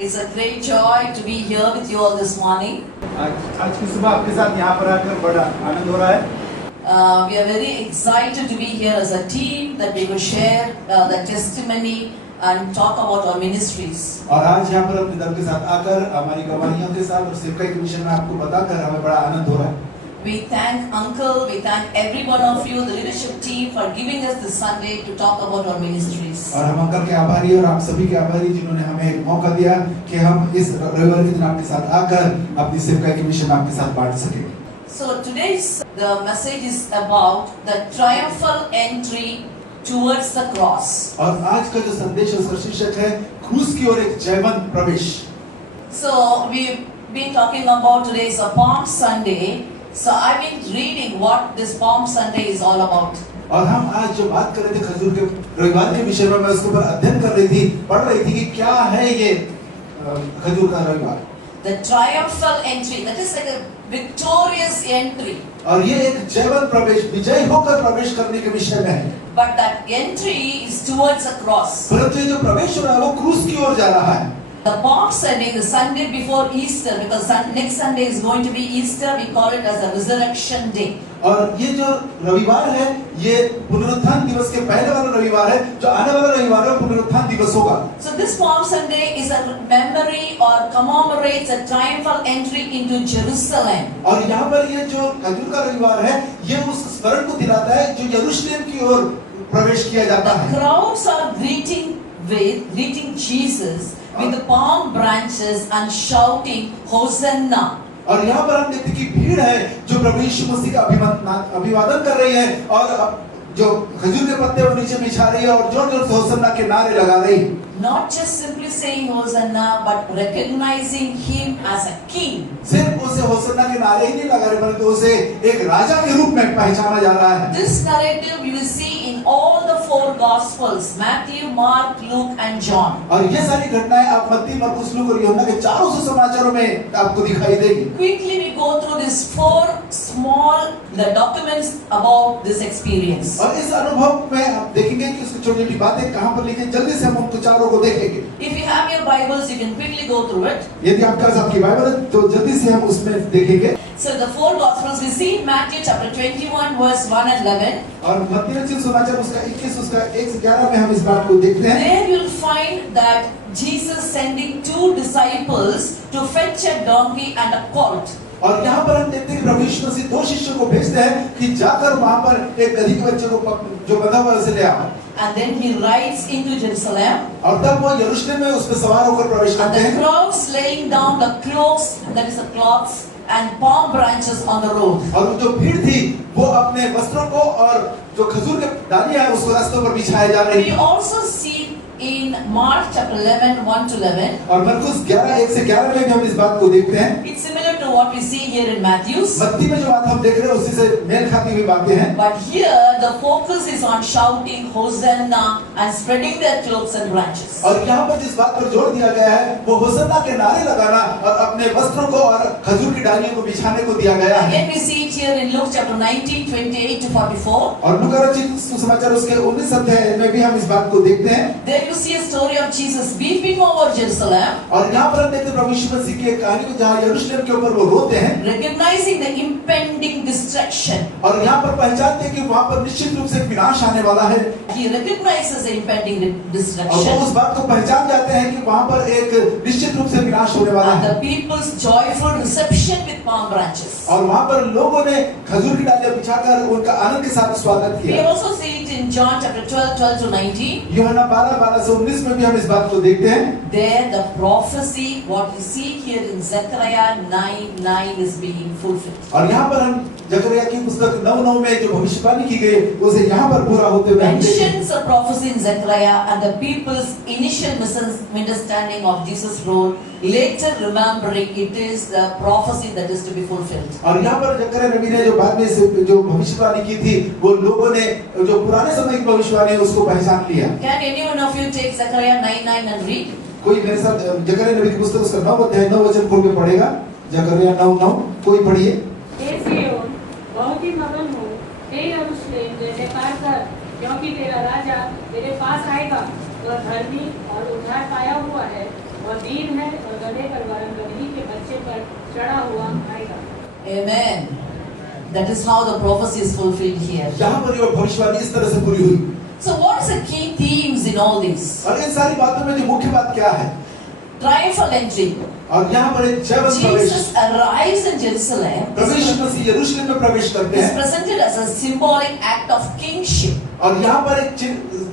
It's a great joy to be here with you all this morning. आज की सुबह आपके साथ यहाँ पर आकर बड़ा आनंद हो रहा है। We are very excited to be here as a team that we will share the testimony and talk about our ministries. और आज यहाँ पर अपने दल के साथ आकर हमारी गवाहियों के साथ और सेवकाई के विषय में आपको बताकर हमें बड़ा आनंद हो रहा है। We thank Uncle, we thank every one of you, the leadership team, for giving us this Sunday to talk about our ministries. और हम अंकल के आभारी और आप सभी के आभारी जिन्होंने हमें एक मौका दिया कि हम इस रविवार के दिन आपके साथ आकर अपनी सेवकाई के विषय में आपके साथ बांट सकें। So today's the message is about the triumphal entry towards the cross. और आज का जो संदेश है उसका शीर्षक है क्रूस की ओर एक जयवंत प्रवेश। So we've been talking about today's Palm Sunday. So I've been reading what this Palm Sunday is all about. और हम आज जो बात कर रहे थे खजूर के रविवार के विषय में मैं उसके ऊपर अध्ययन कर रही थी, पढ़ रही थी कि क्या है ये खजूर का रविवार। The triumphal entry, that is like a victorious entry. और ये एक जयवंत प्रवेश, विजयी होकर प्रवेश करने के विषय में है। But that entry is towards a cross. परंतु ये जो प्रवेश हो रहा है वो क्रूस की ओर जा रहा है। The Palm Sunday, the Sunday before Easter, because next Sunday is going to be Easter, we call it as the Resurrection Day. और ये जो रविवार है ये पुनरुत्थान दिवस के पहले वाला रविवार है, जो आने वाला रविवार है पुनरुत्थान दिवस होगा। So this Palm Sunday is a memory or commemorates a triumphal entry into Jerusalem. और यहाँ पर ये जो खजूर का रविवार है ये उस स्मरण को दिलाता है जो यरूशलेम की ओर प्रवेश किया जाता है। Crowds are greeting Jesus with the palm branches and shouting Hosanna. और यहाँ पर हम देखते हैं कि भीड़ है जो प्रभु यीशु मसीह का अभिवादन कर रही है और जो खजूर के पत्ते वो नीचे बिछा रही है और जोर-जोर से होसन्ना के नारे लगा रही है। Not just simply saying Hosanna, but recognizing him as a king. सिर्फ उसे होसन्ना के नारे ही नहीं लगा रहे बल्कि उसे एक राजा के रूप में पहचाना जा रहा है। This narrative you will see in all the four Gospels: Matthew, Mark, Luke, and John. और ये सारी घटनाएं आप मत्ती, मरकुस, लूका और यूहन्ना के चारों सुसमाचारों में आपको दिखाई देगी। Quickly we go through these four small documents about this experience. और इस अनुभव में आप देखेंगे कि उसकी छोटी-छोटी बातें कहाँ पर लिखी हैं, जल्दी से हम उनको चारों को देखेंगे। If you have your Bibles, you can quickly go through it. यदि आपके पास आपकी बाइबल है तो जल्दी से हम उसमें देखेंगे। So the four Gospels we see in Matthew chapter 21 verse 1 and 11. और मत्ती रचित सुसमाचार उसका 21 उसका 1 से 11 में हम इस बात को देखते हैं। There you'll find that Jesus sending two disciples to fetch a donkey and a colt. और यहाँ पर हम देखते हैं कि प्रभु यीशु मसीह दो शिष्यों को भेजते हैं कि जाकर वहाँ पर एक गधी के बच्चे को जो बंधा हुआ उसे ले आओ। And then he rides into Jerusalem. और तब वो यरूशलेम में उस पर सवार होकर प्रवेश And करते the हैं। crowds laying down the cloaks, that is the cloths, and palm branches on the road. और जो भीड़ थी वो अपने वस्त्रों को और जो खजूर के डालियां हैं उसको रास्तों पर बिछाए जा रही We हैं। also see in Mark chapter 11 1 to 11. और मरकुस 11 1 से 11 में भी हम इस बात को देखते हैं। It's similar to what we see here in Matthew's. मत्ती में जो बात हम देख रहे हैं उसी से मेल खाती हुई बातें हैं। But here the focus is on shouting Hosanna and spreading their cloaks and branches. और यहाँ पर जिस बात पर जोर दिया गया है वो होसन्ना के नारे लगाना और अपने वस्त्रों को और खजूर की डालियों को बिछाने को दिया गया है। Again we see it here in Luke chapter 19 28 to 44. और लूका रचित सुसमाचार उसके 19 अध्याय में भी हम इस बात को देखते हैं। There you see a story of Jesus weeping over Jerusalem, और यहाँ पर हम देखते हैं प्रभु यीशु मसीह की एक कहानी को जहाँ यरूशलेम के ऊपर वो रोते हैं recognizing the impending destruction. और यहाँ पर पहचानते हैं कि वहाँ पर निश्चित रूप से विनाश आने वाला है। He recognizes the impending और वो destruction. उस बात को पहचान जाते हैं कि वहाँ पर एक निश्चित रूप से विनाश होने वाला And है। the people's joyful reception with palm branches. और वहाँ पर लोगों ने खजूर की डालियाँ बिछाकर उनका आनंद के साथ स्वागत We किया। also see it in John chapter 12 to 19. यूहन्ना 12 से 19 में भी हम इस बात को देखते हैं। There the prophecy, what we see here in Zechariah 9:9 is being fulfilled. और यहाँ पर हम जकरिया की पुस्तक 9:9 में जो भविष्यवाणी की गई उसे यहाँ पर पूरा होते हुए हम देखते हैं। Mentions a prophecy in Zechariah and the people's initial misunderstanding of Jesus' role, later remembering it is the prophecy that is to be fulfilled. और यहाँ पर जकरिया नबी ने जो बाद में जो भविष्यवाणी की थी वो लोगों ने जो पुराने समय की भविष्यवाणी है उसको पहचान लिया। Can any one of you take Zechariah 9:9 and read? कोई मेरे साथ जकरिया नबी की पुस्तक उसका 9 अध्याय 9 वचन खोल के पढ़ेगा। जकरिया 9:9 कोई पढ़िए। हे सिय्योन, बहुत ही मगन हो, हे यरूशलेम, जय-जयकार कर, क्योंकि तेरा राजा तेरे पास आएगा। वह धर्मी और उद्धार पाया हुआ है वह दीन है और गधे पर वरन गदही के बच्चे पर चढ़ा हुआ आएगा। Amen. That is how the prophecy is fulfilled here. यहाँ पर ये भविष्यवाणी इस तरह से पूरी हुई। So what is the key themes in all this? और इन सारी बातों में जो मुख्य बात क्या है? Triumphal entry. और यहाँ पर एक जयवंत प्रवेश। Jesus arrives in Jerusalem. प्रवेश मसीह यरूशलेम में प्रवेश करते Is हैं। presented as a symbolic act of kingship. और यहाँ पर एक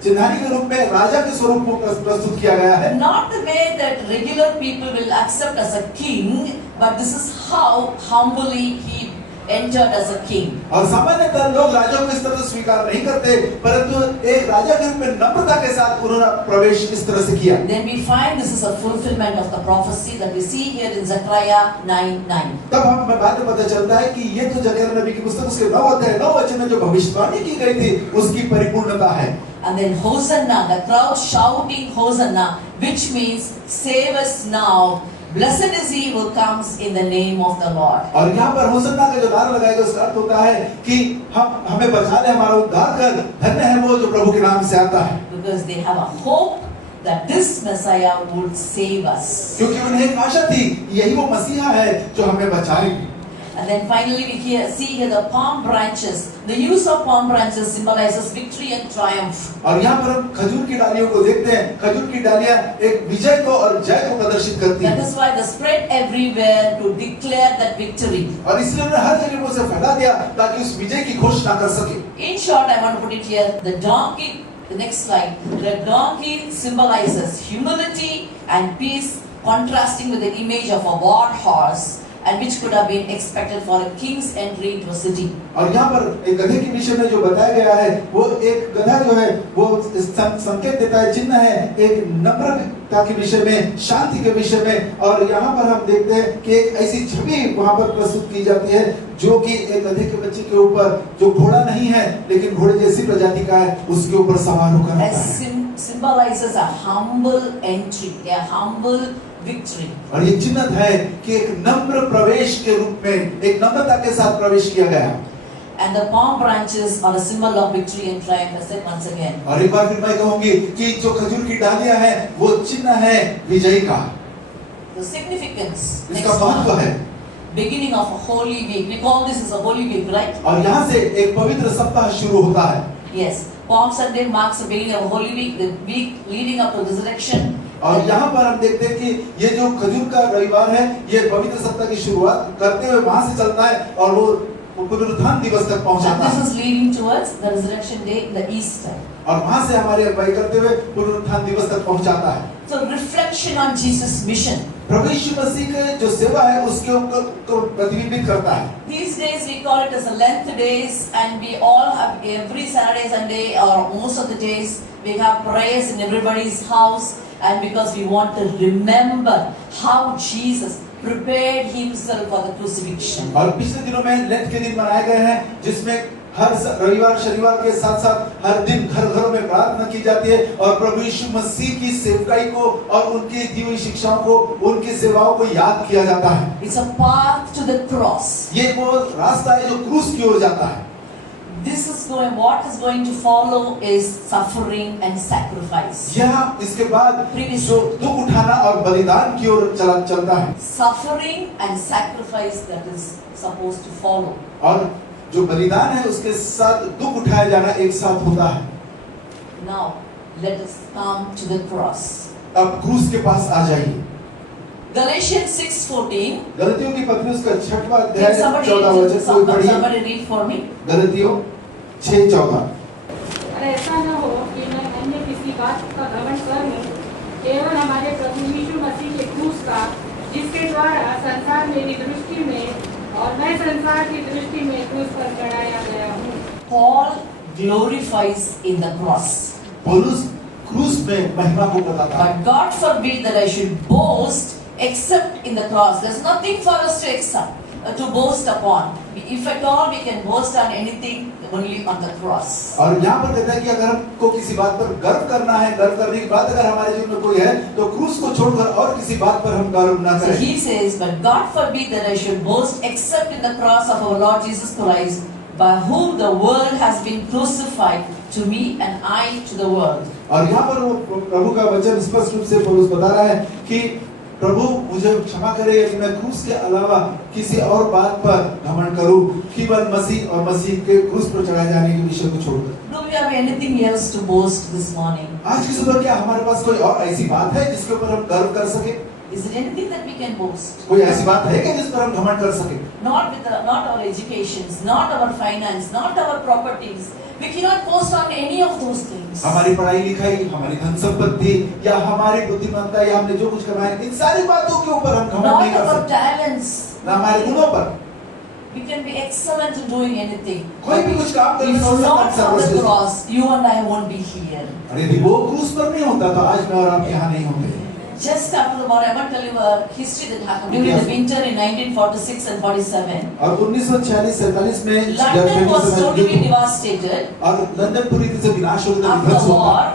चिन्हारी के रूप में राजा के स्वरूप को प्रस्तुत किया गया है। Not the way that regular people will accept as a king, but this is how humbly he entered as a king. और सामान्यतः लोग राजा को इस तरह से स्वीकार नहीं करते, परंतु एक राजा के रूप में नम्रता के साथ उन्होंने प्रवेश इस तरह से किया। Then we find this is a fulfillment of the prophecy that we see here in Zechariah 9:9. तब हमें बाद में पता चलता है कि ये तो जकरिया नबी की पुस्तक उसके 9 अध्याय 9 वचन में जो भविष्यवाणी की गई थी उसकी परिपूर्णता है। And then Hosanna, the crowd shouting Hosanna, which means save us now. Blessed is he who comes in the name of the Lord. और यहाँ पर होसन्ना का जो नारा लगाया गया उसका अर्थ होता है कि हमें बचा ले, हमारा उद्धार कर, धन्य है वो जो प्रभु के नाम से आता है। Because they have a hope that this Messiah would save us. क्योंकि उन्हें एक आशा थी यही वो मसीहा है जो हमें बचाएगा। And then finally we see here the palm branches. The use of palm branches symbolizes victory and triumph. और यहाँ पर हम खजूर की डालियों को देखते हैं। खजूर की डालियाँ एक विजय को और जय को प्रदर्शित करती हैं। That is why they spread everywhere to declare that victory. और इसलिए उन्होंने हर जगह को उसे फैला दिया ताकि उस विजय की घोषणा कर सके। In short, I want to put it here: the donkey. The next slide. The donkey symbolizes humility and peace, contrasting with the image of a war horse, and which could have been expected for a king's entry into a city. और यहाँ पर एक गधे के विषय में जो बताया गया है वो एक गधा जो है वो संकेत देता है, चिन्ह है एक नम्रता के विषय में, शांति के विषय में। और यहाँ पर हम देखते हैं कि एक ऐसी छवि वहाँ पर प्रस्तुत की जाती है जो कि एक गधे के बच्चे के ऊपर जो घोड़ा नहीं है लेकिन घोड़े जैसी प्रजाति का है उसके ऊपर सवार होकर आता है। Symbolizes a humble entry, a humble victory. और ये चिन्ह है कि एक नम्र प्रवेश के रूप में एक नम्रता के साथ प्रवेश किया गया। And the palm branches are a symbol of victory and triumph. I said once again. और एक बार फिर मैं कहूँगी कि जो खजूर की डालियाँ हैं वो चिन्ह है विजय का। The significance. इसका महत्व है। Beginning of a holy week. We call this as a holy week, right? और यहाँ से एक पवित्र सप्ताह शुरू होता है। Yes. Palm Sunday marks the beginning of a holy week, the week leading up to resurrection. और यहाँ पर हम देखते हैं कि ये जो खजूर का रविवार है ये पवित्र सप्ताह की शुरुआत करते हुए वहाँ से चलता है और वो पुनरुत्थान दिवस तक पहुँचाता है। This is leading towards the resurrection day, the Easter. और वहाँ से हमारे अगुवाई करते हुए पुनरुत्थान दिवस तक पहुँचाता है। So reflection on Jesus' mission. प्रभु यीशु मसीह के जो सेवा है उसके को प्रतिबिंबित करता है। These days we call it as a Lent days, and we all have every Saturday, Sunday, or most of the days we have prayers in everybody's house, and because we want to remember how Jesus prepared himself for the crucifixion. और पिछले दिनों में lent के दिन मनाए गए हैं जिसमें हर रविवार शनिवार के साथ साथ हर दिन घर घरों में प्रार्थना की जाती है और प्रभु यीशु मसीह की सेवकाई को और उनकी दी हुई शिक्षाओं को उनकी सेवाओं को याद किया जाता है। It's a path to the cross. ये वो रास्ता है जो क्रूस की ओर जाता है। What is going to follow is suffering and sacrifice. यह इसके बाद जो दुख उठाना और बलिदान की ओर चलता है। Suffering and sacrifice that is supposed to follow. और जो बलिदान है उसके साथ दुख उठाया जाना एक साथ होता है। Now let us come to the cross. अब क्रूस के पास आ जाइए। Galatians 6:14. गलतियों की पत्री उसका 6वां Can अध्याय 14 वचन कोई पढ़िए। somebody read for me? गलतियों 6:14। और ऐसा न हो कि मैं अन्य किसी बात का घमंड कर लूं, केवल हमारे प्रभु यीशु मसीह के क्रूस का, जिसके द्वारा संसार मेरी दृष्टि में और मैं संसार की दृष्टि में क्रूस पर चढ़ाया गया हूँ। Paul glorifies in the cross. पौलुस क्रूस में महिमा को बताता है। But God forbid that I should boast except in the cross. There's nothing for us to boast upon. If at all we can boast on anything, only on the cross. और यहाँ पर कहता है कि अगर हमको किसी बात पर गर्व करना है, गर्व करने की बात अगर हमारे जीवन में कोई है, तो क्रूस को छोड़कर और किसी बात पर हम गर्व ना So करें। he says, but God forbid that I should boast except in the cross of our Lord Jesus Christ, by whom the world has been crucified to me and I to the world. और यहाँ पर वो प्रभु का वचन स्पष्ट रूप से पौलुस बता रहा है कि प्रभु मुझे क्षमा करे यदि मैं क्रूस के अलावा किसी और बात पर घमंड करूं, केवल मसीह और मसीह के क्रूस पर चढ़ाए जाने के विषय को छोड़कर। Do we have anything else to boast this morning? आज की सुबह क्या हमारे पास कोई और ऐसी बात है जिसके ऊपर हम गर्व कर सके? Is there anything that we can boast? कोई ऐसी बात है क्या जिस पर हम घमंड कर सके? Not our educations, not our finance, not our properties. We cannot boast on any of those things. हमारी पढ़ाई लिखाई, हमारी धन संपत्ति या हमारी बुद्धिमत्ता या हमने जो कुछ कमाया, इन सारी बातों के ऊपर हम घमंड नहीं Not कर our सकते। talents. ना हमारे गुणों पर। We can be excellent in doing anything. कोई भी कुछ काम करने If में not for the सर्वश्रेष्ठ। cross, you and I won't be here. और यदि वो क्रूस पर नहीं होता तो आज मैं और आप यहाँ नहीं होंगे। Just after the war, I want to tell you a history that happened during the winter in 1946 and 47. और 1946-47 में London was totally devastated और लंदन पूरी तरह से विनाश हो गया, after विध्वंस the हुआ war,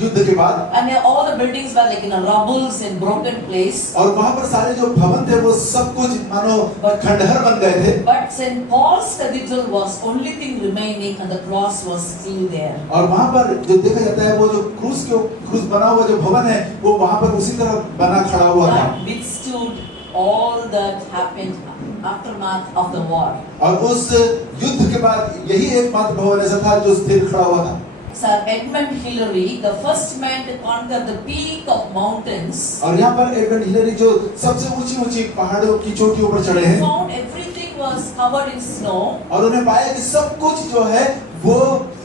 युद्ध के बाद। and all the buildings were like in a rubbles in broken place. और वहाँ पर सारे जो भवन थे वो सब कुछ मानो खंडहर बन गए थे। But St. Paul's Cathedral was only thing remaining, and the cross was still there. और वहाँ पर जो देखा जाता है वो जो क्रूस बना हुआ जो भवन है वो वहाँ पर उसी तरह बना खड़ा हुआ था। That withstood all that happened aftermath of the war. और उस युद्ध के बाद यही एकमात्र भवन ऐसा था जो स्थिर खड़ा हुआ था। Sir Edmund Hillary, the first man to conquer the peak of mountains, और यहाँ पर एडमंड हिलरी जो सबसे ऊंची पहाड़ों की चोटियों पर चढ़े हैं found everything was covered in snow. और उन्हें पाया कि सब कुछ जो है वो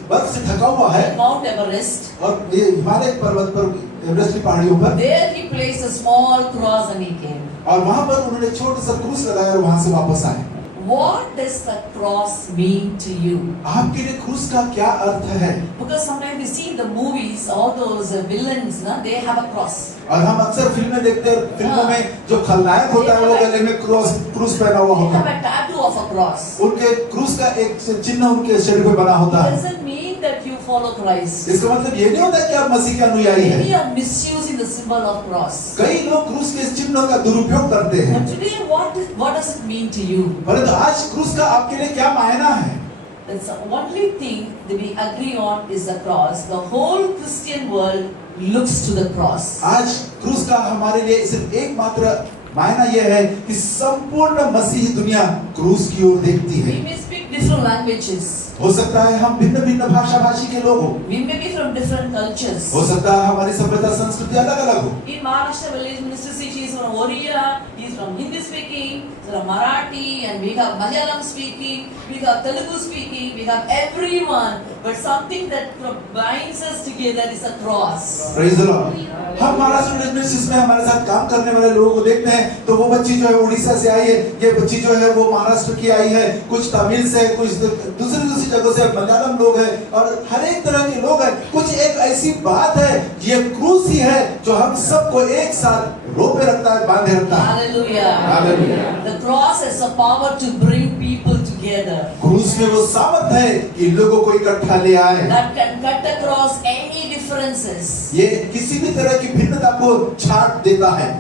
बर्फ से ढका हुआ है। Mount Everest. और ये हिमालय पर्वत पर एवरेस्ट की पहाड़ियों पर There he placed a small cross and he came. और वहाँ पर उन्होंने छोटा सा क्रूस लगाया और वहाँ से वापस आए। What does the cross mean to you? आपके लिए क्रूस का क्या अर्थ है? Because sometimes we see in the movies all those villains, na, they have a cross. और हम अक्सर फिल्में देखते हैं, फिल्मों में जो खलनायक होता है वो गले में क्रूस पहना हुआ They होता have है। a tattoo of a cross. उनके क्रूस का एक चिन्ह उनके शरीर पे बना होता है। Doesn't mean that you follow Christ. इसका मतलब ये नहीं होता कि आप मसीह के अनुयायी हैं। Many are misusing the symbol of cross. कई लोग क्रूस के इस चिन्ह का दुरुपयोग करते हैं। But today, what does it mean to you? परंतु आज क्रूस का आपके लिए क्या मायना है? That's the only thing that we agree on is the cross. The whole Christian world looks to the cross. आज क्रूस का हमारे लिए सिर्फ एकमात्र मायना यह है कि संपूर्ण मसीही दुनिया क्रूस की ओर देखती है। We may speak different languages. हो सकता है हम भिन्न भाषा भाषी के लोग हो। We may be from different cultures. हो सकता है हमारी सभ्यता संस्कृति अलग अलग हो। In Maharashtra village minister she is from Oriya, he is from Hindi speaking, from Marathi, and we have Malayalam speaking, we have Telugu speaking, we have everyone. But something that binds us together is a cross. Praise the Lord. हम Maharashtra ministries में हमारे साथ काम करने वाले लोगों को देखते हैं तो वो बच्ची जो है उड़ीसा से आई है, ये बच्ची जो है वो महाराष्ट्र की आई है, कुछ तमिल से, कुछ दूसरी जगहों से मलयालम लोग हैं और हर एक तरह के लोग हैं। कुछ एक ऐसी बात है, ये क्रूस ही है जो हम सबको एक साथ रोपे रखता है, बांधे रखता है। Hallelujah. Hallelujah. The cross has the power to bring people together. क्रूस में वो सामर्थ है कि लोगों को इकट्ठा ले आए। That can cut across any differences. ये किसी भी तरह की भिन्नता को छाट देता है।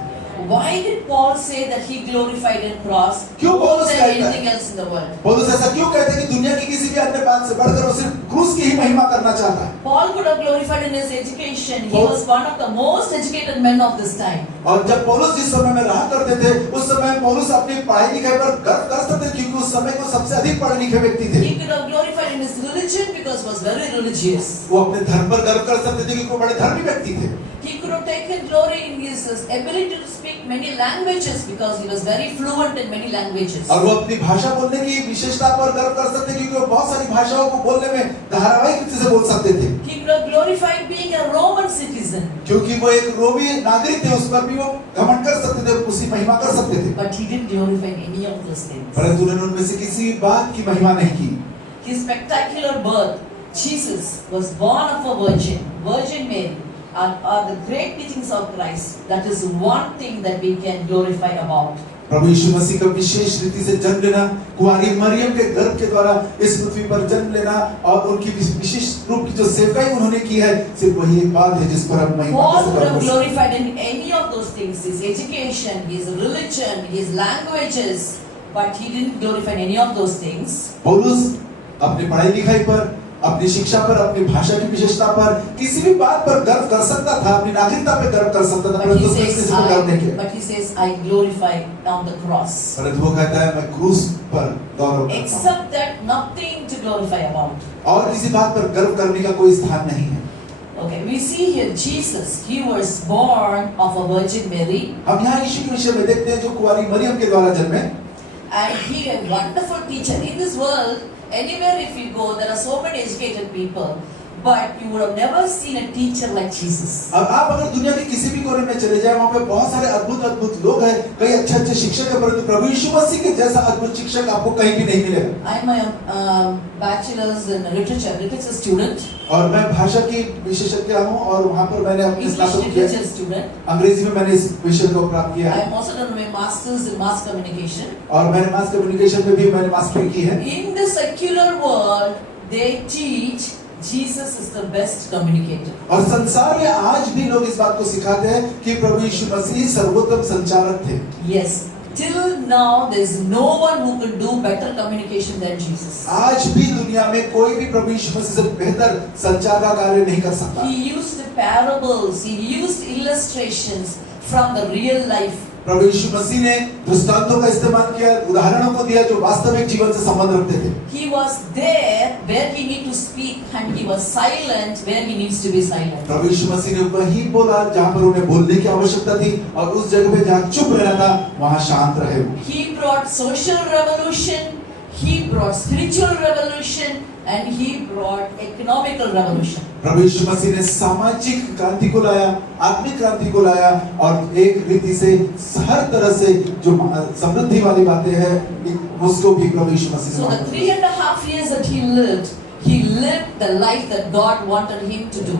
Why did Paul say that he glorified in cross क्यों more पौलुस than कहता है? anything else in the world? पौलुस ऐसा क्यों कहते हैं कि दुनिया की किसी भी अन्य बात से बढ़कर वो सिर्फ क्रूस की ही महिमा करना चाहता है? Paul could have glorified in his education. He Paul- was one of the most educated men of this time. और जब पौलुस जिस समय में रहा करते थे उस समय पौलुस अपनी पढ़ाई लिखाई पर गर्व कर सकते थे क्योंकि उस समय को सबसे अधिक पढ़े लिखे व्यक्ति थे। He could have glorified in his religion because he was very religious. वो अपने धर्म पर गर्व कर सकते थे क्योंकि वो बड़े धर्मी व्यक्ति थे। He could have taken glory in his ability to speak many languages because he was very fluent in many languages. और वो अपनी भाषा बोलने की विशेषता पर गर्व कर सकते क्योंकि वो बहुत सारी भाषाओं को बोलने में धारावाहिक रीति से बोल सकते थे। He could have glorified being a Roman citizen. क्योंकि वो एक रोमी नागरिक थे उस पर भी वो घमंड कर सकते थे, उसी महिमा कर सकते थे। But he didn't glorify any of those things. परंतु उन्होंने उनमें से किसी बात की महिमा नहीं की। His spectacular birth, Jesus was born of a Virgin Mary, are the great teachings of Christ. That is one thing that we can glorify about. प्रभु यीशु मसीह का विशेष रीति से जन्म लेना, कुंवारी मरियम के गर्भ के द्वारा इस पृथ्वी पर जन्म लेना और उनकी विशेष रूप की जो सेवकाई उन्होंने की है, सिर्फ वही एक बात है जिस पर हम महिमा Paul कर could have सकते हैं। glorified in any of those things, his education, his religion, his languages, but he didn't glorify in any of those things. पौलुस अपनी पढ़ाई लिखाई पर, अपनी शिक्षा पर, अपनी भाषा की विशेषता पर, किसी भी बात पर गर्व कर सकता था, अपनी नागरिकता पे गर्व कर सकता था, But परंतु he उसने says, किसी पर गर्व नहीं किया। but he says, I glorify on the cross. परंतु वो कहता है मैं क्रूस पर गौरव करता हूँ। Except that, nothing to glorify about. और किसी बात पर गर्व करने का कोई स्थान नहीं है। Okay, we see here Jesus. He was born of a Virgin Mary, हम यहाँ यीशु के विषय में देखते हैं जो कुंवारी मरियम के द्वारा जन्मे, and he a wonderful teacher. In this world, anywhere if you go, there are so many educated people, but you would have never seen a teacher like Jesus. अब आप अगर दुनिया के किसी भी कोने में चले जाएं, वहाँ पे बहुत सारे अद्भुत अद्भुत लोग हैं, कई अच्छे अच्छे शिक्षक हैं, परंतु प्रभु यीशु मसीह के जैसा अद्भुत शिक्षक आपको कहीं भी नहीं मिलेगा। I am a bachelor's in literature student, और मैं भाषा की विशेषज्ञ हूँ और वहाँ पर मैंने अपने English स्नातक किया। literature student. अंग्रेजी में मैंने इस विषय को प्राप्त किया I है am also done my master's in mass communication. और मैंने मास कम्युनिकेशन में भी मैंने मास्टरी की है। In the secular world, they teach Jesus is the best communicator. और संसार में आज भी लोग इस बात को सिखाते हैं कि प्रभु यीशु मसीह सर्वोत्तम संचारक थे। Yes, till now there is no one who can do better communication than Jesus. आज भी दुनिया में कोई भी प्रभु यीशु मसीह से बेहतर संचार का कार्य नहीं कर सकता। He used parables, he used illustrations from the real life. प्रभु यीशु मसीह ने दृष्टांतों का इस्तेमाल किया, उदाहरणों को दिया जो वास्तविक जीवन से संबंध रखते थे। He was there where he need to speak and he was silent where he needs to be silent. प्रभु यीशु मसीह ने वही बोला जहाँ पर उन्हें बोलने की आवश्यकता थी और उस जगह पे जहाँ चुप रहना था वहाँ शांत रहे वो। He brought social revolution, he brought spiritual revolution, and he brought economical revolution. प्रभु यीशु मसीह ने सामाजिक क्रांति को लाया, आत्मिक क्रांति को लाया और एक रीति से हर तरह से जो समृद्धि वाली बातें हैं उसको भी प्रभु यीशु मसीह So ने the 3.5 years that he lived the life that God wanted him to do.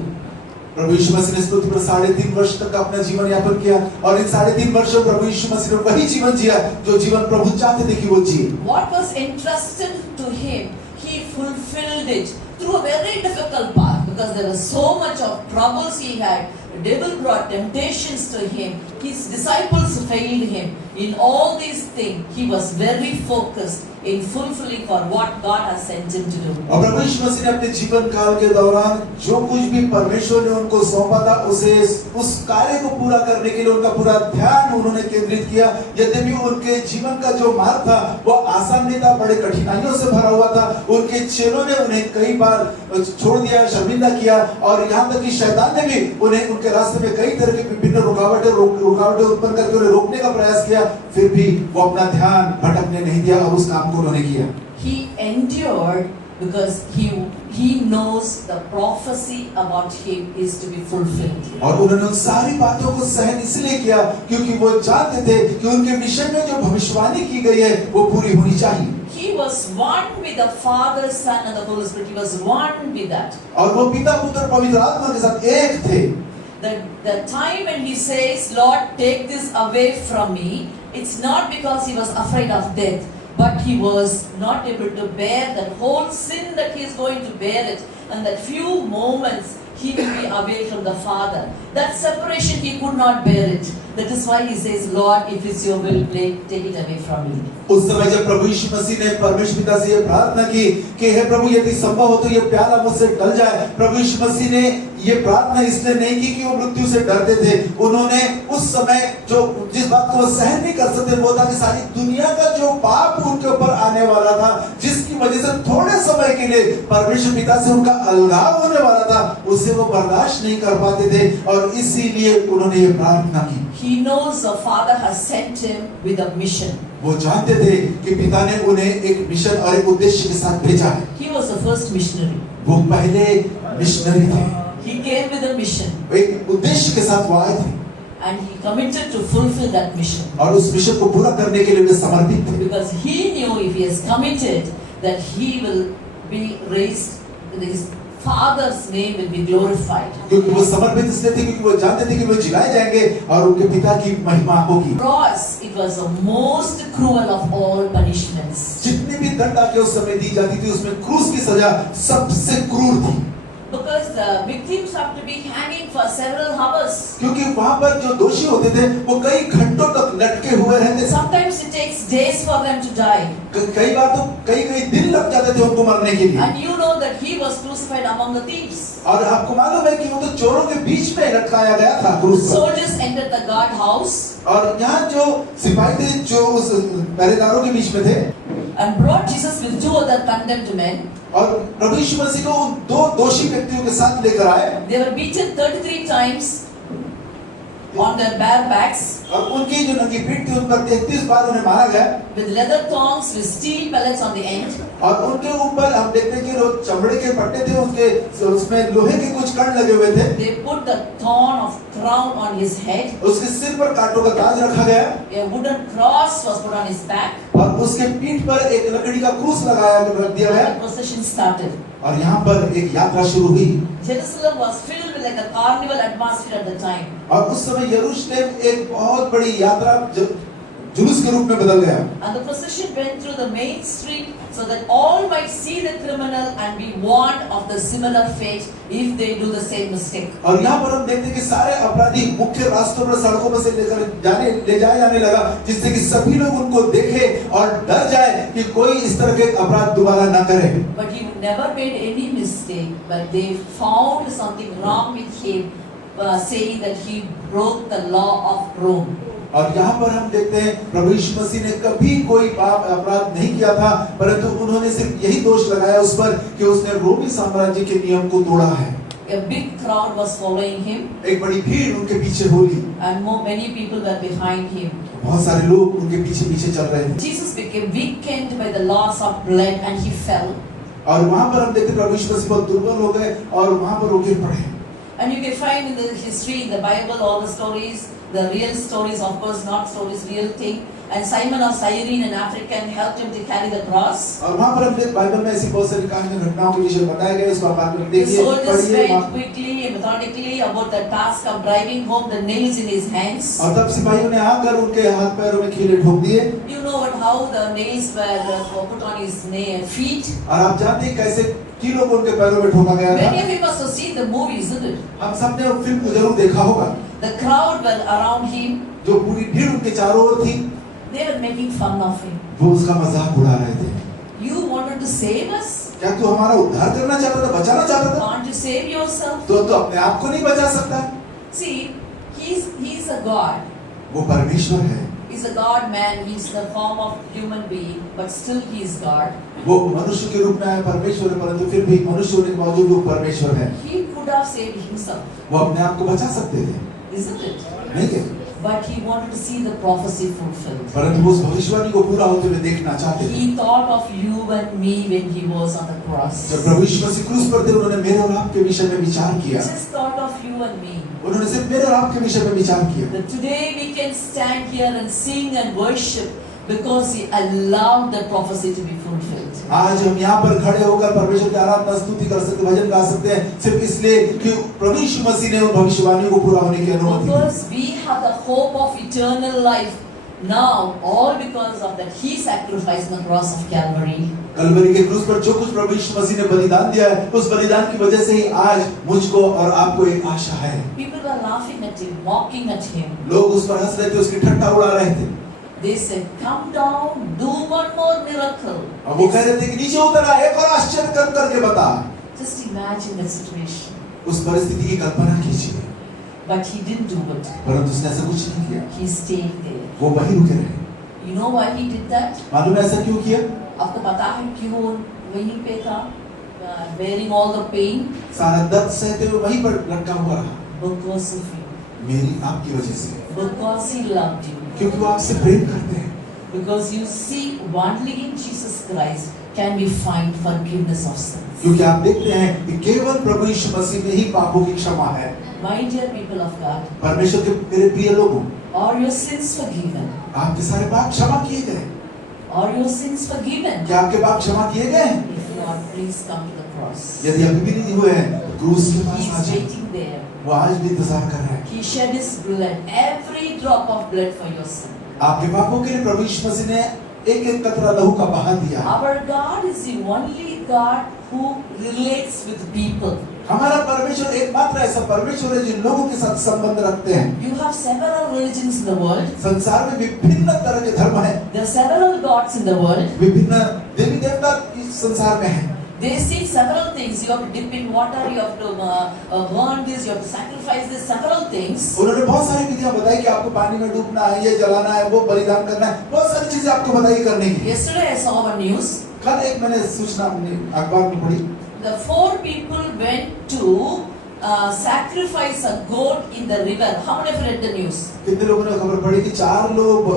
प्रभु यीशु मसीह ने इस पृथ्वी पर 3.5 वर्ष तक अपना जीवन यापन किया और इन 3.5 वर्षों प्रभु यीशु मसीह ने वही जीवन जिया जो जीवन प्रभु चाहते थे कि वो जिए। What was entrusted to him, he fulfilled it through a very difficult path because there was so much of troubles he had. The devil brought temptations to him. His disciples failed him. In all these things, he was very focused in fulfilling for what God has sent him to do. और प्रभु यीशु मसीह ने अपने जीवन काल के दौरान जो कुछ भी परमेश्वर ने उनको सौंपा था उसे उस कार्य को पूरा करने के लिए उनका पूरा ध्यान उन्होंने केंद्रित किया। यद्यपि उनके जीवन का जो मार्ग था वो आसान नहीं था, बड़े कठिनाइयों से भरा हुआ था। उनके चेलों ने उन्हें कई बार छोड़ दिया, शर्मिंदा किया और यहाँ तक कि शैतान ने भी उन्हें उनके रास्ते में कई तरह की विभिन्न रुकावटें उत्पन्न करके उन्हें रोकने का प्रयास किया, फिर भी वो अपना ध्यान भटकने नहीं दिया और उस काम को उन्होंने किया। He endured because he knows the prophecy about him is to be fulfilled. और उन्होंने उन सारी बातों को सहन इसलिए किया क्योंकि वो जानते थे कि उनके विषय में जो भविष्यवाणी की गई है वो पूरी होनी चाहिए। He was one with the Father, Son and the Holy Spirit. He was one with that. और वो पिता पुत्र पवित्र आत्मा के साथ एक थे। The time when he says, Lord, take this away from me, it's not because he was afraid of death, but he was not able to bear that whole sin that he is going to bear it, and that few moments he will be away from the Father. That separation he could not bear it. That is why he says, Lord, if it's your will, take it away from me. उस समय जब प्रभु यीशु मसीह ने परमेश्वर पिता से ये प्रार्थना की कि हे प्रभु यदि संभव हो तो ये प्याला मुझसे टल जाए, प्रभु यीशु मसीह ने ये प्रार्थना इसलिए नहीं की कि वो मृत्यु से डरते थे। उन्होंने उस समय जो जिस बात को वो सहन नहीं कर सकते वो था कि सारी दुनिया का जो पाप उनके ऊपर आने वाला था, जिसकी वजह से थोड़े समय के लिए परमेश्वर पिता से उनका अलगाव होने वाला था, उसे वो बर्दाश्त नहीं कर पाते थे और इसीलिए उन्होंने ये प्रार्थना की। He knows the Father has sent him with a mission. वो जानते थे कि पिता ने उन्हें एक मिशन और एक उद्देश्य के साथ भेजा है। He was the first missionary. वो पहले मिशनरी थे। He came with a mission. एक उद्देश्य के साथ वो आए थे And he committed to fulfill that mission. और उस मिशन को पूरा करने के लिए वे समर्पित थे। Because he knew if he has committed that he will be raised, his Father's name will be glorified. क्योंकि वो समर्पित इसलिए थे क्योंकि वो जानते थे कि वो जिलाए जाएंगे और उनके पिता की महिमा होगी। Cross, it was the most cruel of all punishments. जितनी भी दंड आके उस समय दी जाती थी उसमें क्रूस की सजा सबसे क्रूर थी। Because the victims have to be hanging for several hours. क्योंकि वहां पर जो दोषी होते थे वो कई घंटों तक लटके हुए रहते थे। Sometimes it takes days for them to die. कई बार तो कई दिन लग जाते थे उनको मरने के लिए। And you know that he was crucified among the thieves. और आपको मालूम है कि वो तो चोरों के बीच में लटकाया गया था क्रूस पर। Soldiers entered the guard house और यहाँ जो सिपाही थे जो उस पहरेदारों के बीच में थे and brought Jesus with two other condemned men. और प्रभु यीशु मसीह को उन दो दोषी व्यक्तियों के साथ लेकर आए। They were beaten 33 times on their bare backs और उनकी जो नंगी पीठ थी उन पर 33 बार उन्हें मारा गया। with leather thongs with steel pellets on the end. और उनके ऊपर हम देखते हैं कि जो चमड़े के पट्टे थे उनके उसमें लोहे के कुछ कण लगे हुए थे। They put the thorn of crown on his head. उसके सिर पर कांटों का ताज रखा गया A wooden cross was put on his back. और उसके पीठ पर एक लकड़ी का क्रूस रख दिया गया। The procession started. और यहाँ पर एक यात्रा शुरू हुई। Jerusalem was filled with like a carnival atmosphere at the time. और उस समय यरूशलेम एक बहुत बड़ी यात्रा जुलूस के रूप में बदल गया। And the procession went through the main street so that all might see the criminal and be warned of the similar fate if they do the same mistake. और यहाँ पर हम देखते हैं कि सारे अपराधी मुख्य रास्तों पर सड़कों पर से ले जाए जाने लगा जिससे कि सभी लोग उनको देखें और डर जाए कि कोई इस तरह के अपराध दोबारा न करे। But he never made any mistake, but they found something wrong with him, saying that he broke the law of Rome. और यहाँ पर हम देखते हैं प्रभु यीशु मसीह ने कभी कोई पाप अपराध नहीं किया था, परंतु उन्होंने सिर्फ यही दोष लगाया उस पर कि उसने रोमी साम्राज्य के नियम को तोड़ा है। A big crowd was following him, एक बड़ी भीड़ उनके पीछे Holi and many people were behind him. बहुत सारे लोग उनके पीछे पीछे चल रहे थे। Jesus became weakened by the loss of blood and he fell. और वहाँ पर हम देखते हैं प्रभु यीशु मसीह बहुत दुर्बल हो गए और वहाँ पर वो गिर पड़े। And you can find in the history, in the Bible, all the stories, the real stories, of course, not stories, real thing. And Simon of Cyrene, an African, helped him to carry the cross. और वहाँ पर हमने Bible में ऐसी बहुत सारी कहानियां घटनाओं के विषय बताए गए, इसको आप में The देखिए soldiers पढ़िए। went quickly and methodically about the task of driving home the nails in his hands. और तब सिपाहियों ने आकर उनके हाथ पैरों में कीले ठोक दिए। You know how the nails were put on his feet. और आप जानते हैं कैसे कीलों को उनके पैरों में ठोका गया Many था। of you must have seen the movie, isn't it? हम सबने वो फिल्म को जरूर देखा होगा। The crowd were around him. जो पूरी भीड़ उनके चारों ओर थी, They were making fun of him. वो उसका मजाक उड़ा रहे थे। You wanted to save us? क्या तू हमारा उद्धार करना चाहता था, बचाना चाहता था? Can't you save yourself? तो अपने आप को नहीं बचा सकता? See, he's a God. वो परमेश्वर है। He's a God man. He's the form of human being, but still he is God. वो मनुष्य के रूप में आया परमेश्वर है, परंतु फिर भी मनुष्य होने के बावजूद वो परमेश्वर है। He could have saved himself, वो अपने आप को बचा सकते थे, isn't it? नहीं क्या? But he wanted to see the prophecy fulfilled. परंतु उस भविष्यवाणी को पूरा होते हुए देखना चाहते थे। He thought of you and me when he was on the cross. जब प्रभु यीशु मसीह क्रूस पर थे, उन्होंने मेरे और आपके विषय में विचार He किया। just thought of you and me. उन्होंने सिर्फ मेरे और आपके विषय में विचार किया। That today we can stand here and sing and worship because he allowed the prophecy to be fulfilled. आज हम यहाँ पर खड़े होकर परमेश्वर की आराधना स्तुति कर सकते, भजन गा सकते हैं, सिर्फ इसलिए कि प्रभु यीशु मसीह ने उन भविष्यवाणियों को पूरा होने की अनुमति दी। Because we have the hope of eternal life now, all because of that he sacrificed on the cross of Calvary. Kalvari के क्रूस पर जो कुछ प्रभु यीशु मसीह ने बलिदान दिया है, उस बलिदान की वजह से ही आज मुझको और आपको एक आशा है। People were laughing at him, mocking at him. लोग उस पर हंस रहे थे, उसकी ठट्ठा उड़ा रहे थे। They said, "Come down, do one more miracle." अब वो कह रहे थे कि नीचे उतर आ, एक और आश्चर्य कर करके बता। Just imagine the situation. उस परिस्थिति की कल्पना कीजिए। But he didn't do it. परंतु उसने ऐसा कुछ नहीं किया। He stayed there. वो वहीं रुके रहे। You know why he did that? मालूम है ऐसा क्यों किया? आपको पता है क्यों वहीं पे था, bearing all the pain? सारा दर्द सहते हुए वहीं पर लटका हुआ रहा। Because of you. मेरी आपकी वजह से। Because he loved you. क्योंकि वो आपसे प्रेम करते हैं। Because you see, only in Jesus Christ can we find forgiveness of sins. क्योंकि आप देखते हैं कि केवल प्रभु यीशु मसीह में ही पापों की क्षमा है। My dear people of God, परमेश्वर के मेरे प्रिय लोगों, are your sins forgiven? आपके सारे पाप क्षमा किए गए। Are your sins forgiven? क्या आपके पाप क्षमा किए गए हैं? If not, please come to the cross. यदि अभी भी नहीं हुए हैं, तो क्रूस के पास He आ is जाइए। waiting there. वो आज भी इंतजार कर रहा है। He shed his blood, every drop of blood for your sin. आपके पापों के लिए प्रभु यीशु मसीह ने एक एक कतरा लहू का बहा दिया। Our God is the only God who relates with people. हमारा परमेश्वर एकमात्र ऐसा परमेश्वर है जिन लोगों के साथ संबंध रखते हैं। You have several religions in the world. संसार में विभिन्न तरह के धर्म हैं, There are several gods in the world. विभिन्न देवी देवता इस संसार में हैं। They see several things. You have to dip in water. You have to burn this. You have to sacrifice this. Several things. उन्होंने बहुत सारी विधियां बताई कि आपको पानी में डूबना है, ये जलाना है, वो बलिदान करना है, बहुत सारी चीजें आपको बताई करने की। Yesterday I saw a news. कल एक मैंने सूचना अखबार में पढ़ी। The 4 people went to sacrifice a goat in the river. How many of you read the news? कितने लोगों ने खबर पढ़ी कि 4 लोग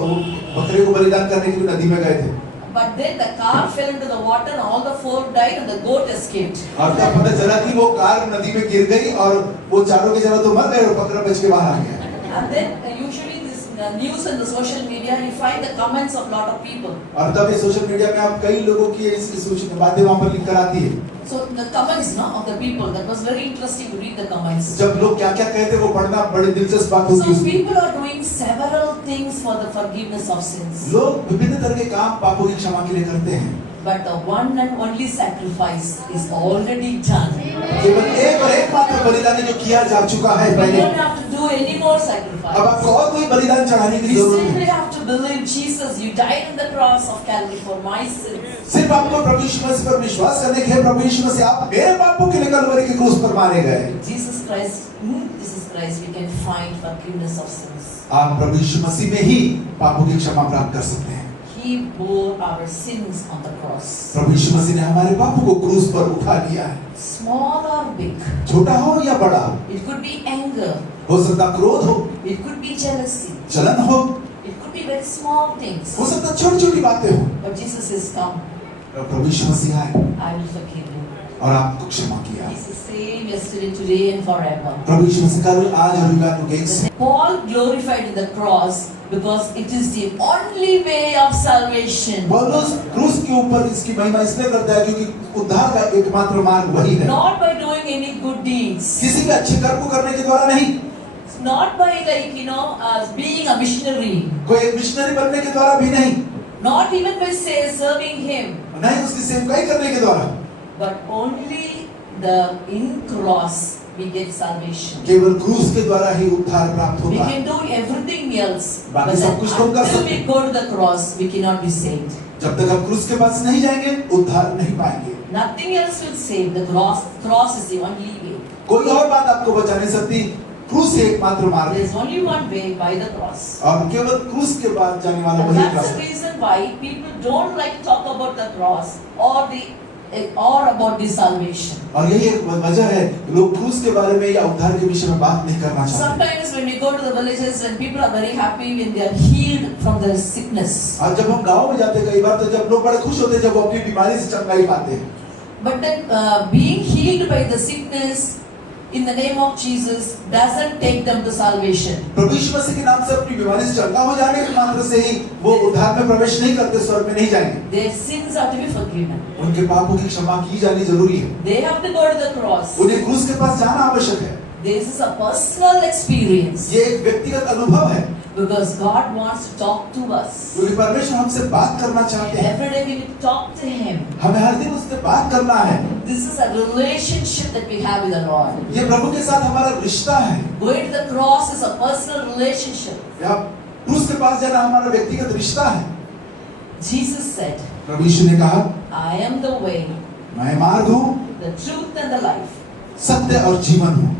बकरे को बलिदान करने के लिए नदी में गए थे। But then the car fell into the water and all the 4 died and the goat escaped. और तब पता चला कि वो कार नदी में गिर गई और वो चारों के चारों तो मर गए और बकरा बच के बाहर आ गया। And then usually this news and the social media, you find the comments of lot of people. और तब ये सोशल मीडिया में आप कई लोगों की इसकी सूचना बातें वहां पर लिख कर आती है। So the comments of the people, that was very interesting to read the comments. जब लोग क्या क्या कहते वो पढ़ना बड़ी दिलचस्प बात So होती है। people are doing several things for the forgiveness of sins. लोग विभिन्न तरह के काम पापों की क्षमा के लिए करते हैं। But the one and only sacrifice is already done. केवल एक और एकमात्र बलिदान जो किया जा चुका है We पहले। don't have to do any more अब sacrifice. आपको और कोई बलिदान चढ़ाने की We जरूरत simply नहीं। have to believe Jesus, you died on the cross of Calvary for my sins. सिर्फ आपको प्रभु यीशु मसीह पर विश्वास करने के प्रभु यीशु मसीह आप मेरे पापों के लिए कलवरी के क्रूस पर मारे गए। Jesus Christ, we can find forgiveness of sins. आप प्रभु यीशु मसीह में ही पापों की क्षमा प्राप्त कर सकते हैं। He bore our sins on the cross. प्रभु यीशु मसीह ने हमारे पापों को क्रूस पर उठा लिया है। Small or big. छोटा हो या बड़ा, It could be anger. हो सकता क्रोध हो, It could be jealousy. जलन हो, It could be very small things. हो सकता छोटी छोटी बातें हो। But Jesus has come. प्रभु यीशु मसीह आए I will forgive you. और आपको क्षमा किया। He's the same yesterday, today and forever. प्रभु यीशु मसीह कल आज और युगानुग एक से। Paul glorified in the cross because it is the only way of salvation. पौलुस क्रूस के ऊपर इसकी महिमा इसलिए करता है क्योंकि उद्धार का एकमात्र मार्ग वही है। Not by doing any good deeds. किसी भी अच्छे कर्म को करने के द्वारा नहीं, Not by being a missionary. कोई एक मिशनरी बनने के द्वारा भी नहीं, Not even by serving him. नहीं उसकी सेवकाई करने के द्वारा, But only in cross we get salvation. केवल क्रूस के द्वारा ही उद्धार प्राप्त We होता है। can do everything else, बाकी but सब कुछ तो हम कर until सकते we हैं। go to the cross, we cannot be saved. जब तक हम क्रूस के पास नहीं जाएंगे उद्धार नहीं पाएंगे। Nothing else will save. The cross is the only way. कोई और बात आपको बचा नहीं सकती, क्रूस ही एकमात्र मार्ग There है is only one way, by the cross. और केवल क्रूस के बाद जाने वाला And वही that's the रास्ता है। reason why people don't like to talk about the cross or about the salvation. और यही एक वजह है लोग क्रूस के बारे में या उद्धार के विषय में बात नहीं करना चाहते। Sometimes when we go to the villages and people are very happy when they are healed from their sickness. और जब हम गांव में जाते कई बार तो जब लोग बड़े खुश होते हैं जब वो अपनी बीमारी से चंगाई पाते हैं। But then being healed by the sickness in the name of Jesus doesn't take them to salvation. प्रभु यीशु मसीह के नाम से अपनी बीमारी से चंगा हो जाने के मात्र से ही वो उद्धार में प्रवेश नहीं करते, स्वर्ग में नहीं जाएंगे। Their sins are to be forgiven. उनके पापों की क्षमा की जानी जरूरी है। They have to go to the cross. उन्हें क्रूस के पास जाना आवश्यक है। This is a personal experience ये एक व्यक्तिगत अनुभव है because God wants to talk to us. क्योंकि परमेश्वर हमसे बात करना चाहते हैं। Every day we need to talk to Him. हमें हर दिन उससे बात करना है। This is a relationship that we have with the Lord. ये प्रभु के साथ हमारा रिश्ता है। Going to the cross is a personal relationship. या क्रूस के पास जाना हमारा व्यक्तिगत रिश्ता है। Jesus said, प्रभु यीशु ने कहा, I am the way, मैं मार्ग हूँ, the truth and the life. सत्य और जीवन हूँ।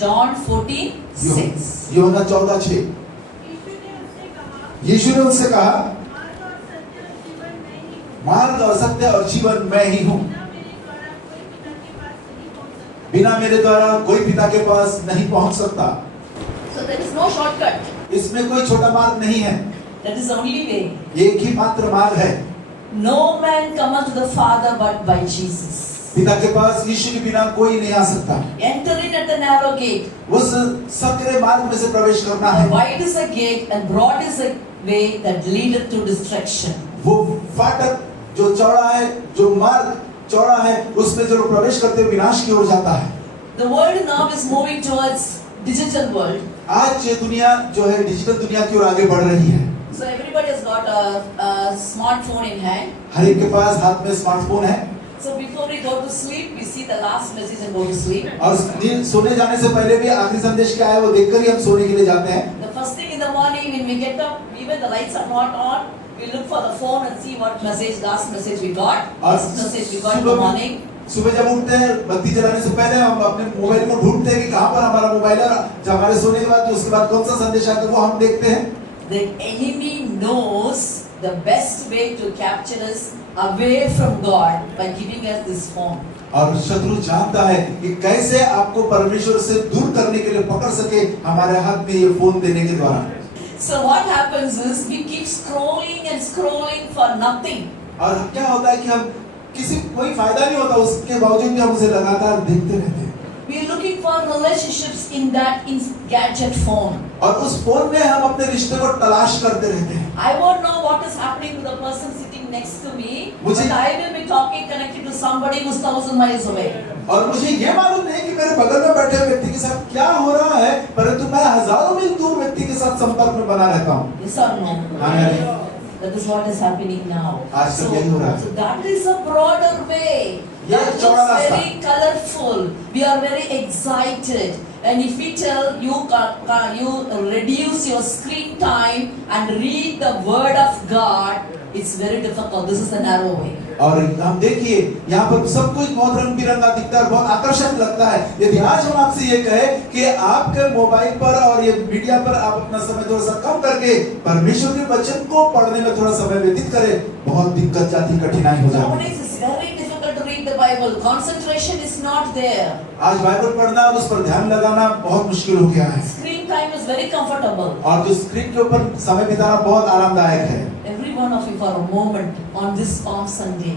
John 14:6. यूहन्ना 14:6। यीशु ने उनसे कहा, मार्ग और सत्य और जीवन मैं ही हूँ, बिना मेरे द्वारा कोई पिता के पास नहीं पहुंच सकता। So there is no shortcut. इसमें कोई छोटा मार्ग नहीं है, That is the only way. एक ही मात्र मार्ग है। No man cometh to the Father but by Jesus. पिता के पास यीशु के बिना कोई नहीं आ सकता। Enter in at the narrow gate. उस संकरे मार्ग में से प्रवेश करना है। Wide is the gate and broad is the way that leadeth to destruction. वो फाटक जो चौड़ा है, जो मार्ग चौड़ा है, उसमें जो लोग प्रवेश करते हैं विनाश की ओर जाता है। The world now is moving towards digital world. आज ये दुनिया जो है डिजिटल दुनिया की ओर आगे बढ़ रही है। So everybody has got a smartphone in hand. हर एक के पास हाथ में स्मार्टफोन है। So before we go to sleep, we see the last message and go to sleep. और सोने जाने से पहले भी आखिरी संदेश क्या है वो देखकर ही हम सोने के लिए जाते हैं। The first thing in the morning when we get up, even the lights are not on, we look for the phone and see what message, last message we got. Last message we got in the morning. सुबह जब उठते हैं बत्ती जलाने से पहले हम अपने मोबाइल को ढूंढते हैं कि कहाँ पर हमारा मोबाइल है, जब हमारे सोने के बाद उसके बाद कौन सा संदेश आता है वो हम देखते हैं। The enemy knows the best way to capture us away from God by giving us this phone. और शत्रु जानता है कि कैसे आपको परमेश्वर से दूर करने के लिए पकड़ सके हमारे हाथ में ये फोन देने के द्वारा। So what happens is we keep scrolling and scrolling for nothing. और क्या होता है कि हम कोई फायदा नहीं होता उसके बावजूद भी हम उसे लगातार देखते रहते हैं। We are looking for relationships in that gadget phone. और उस फोन में हम अपने रिश्ते को तलाश करते रहते हैं। I won't know what is happening to the person sitting next to me, but I will be talking connected to somebody who's 1,000 miles away. और मुझे ये मालूम नहीं कि मेरे बगल में बैठे व्यक्ति के साथ क्या हो रहा है, परंतु मैं हजारों मील दूर व्यक्ति के साथ संपर्क में बना रहता हूँ। Yes or no? हाँ या नहीं? That is what is happening now. आजकल यही हो रहा है। So that is a broader way. That looks very colorful. We are very excited. And if we tell you, you reduce your screen time and read the word of God, it's very difficult. This is the narrow way. और हम देखिए यहाँ पर सब कुछ बहुत रंग बिरंगा दिखता है, बहुत आकर्षक लगता है। यदि आज हम आपसे ये कहे कि आपके मोबाइल पर और ये मीडिया पर आप अपना समय थोड़ा सा कम करके परमेश्वर के वचन को पढ़ने में थोड़ा समय व्यतीत करें, बहुत दिक्कत जाती, कठिनाई हो जाती। Nowadays it's very difficult to read the Bible. Concentration is not there. आज बाइबल पढ़ना और उस पर ध्यान लगाना बहुत मुश्किल हो गया है। Screen time is very comfortable. और जो स्क्रीन के ऊपर समय बिताना बहुत आरामदायक है। Every one of you for a moment on this Palm Sunday,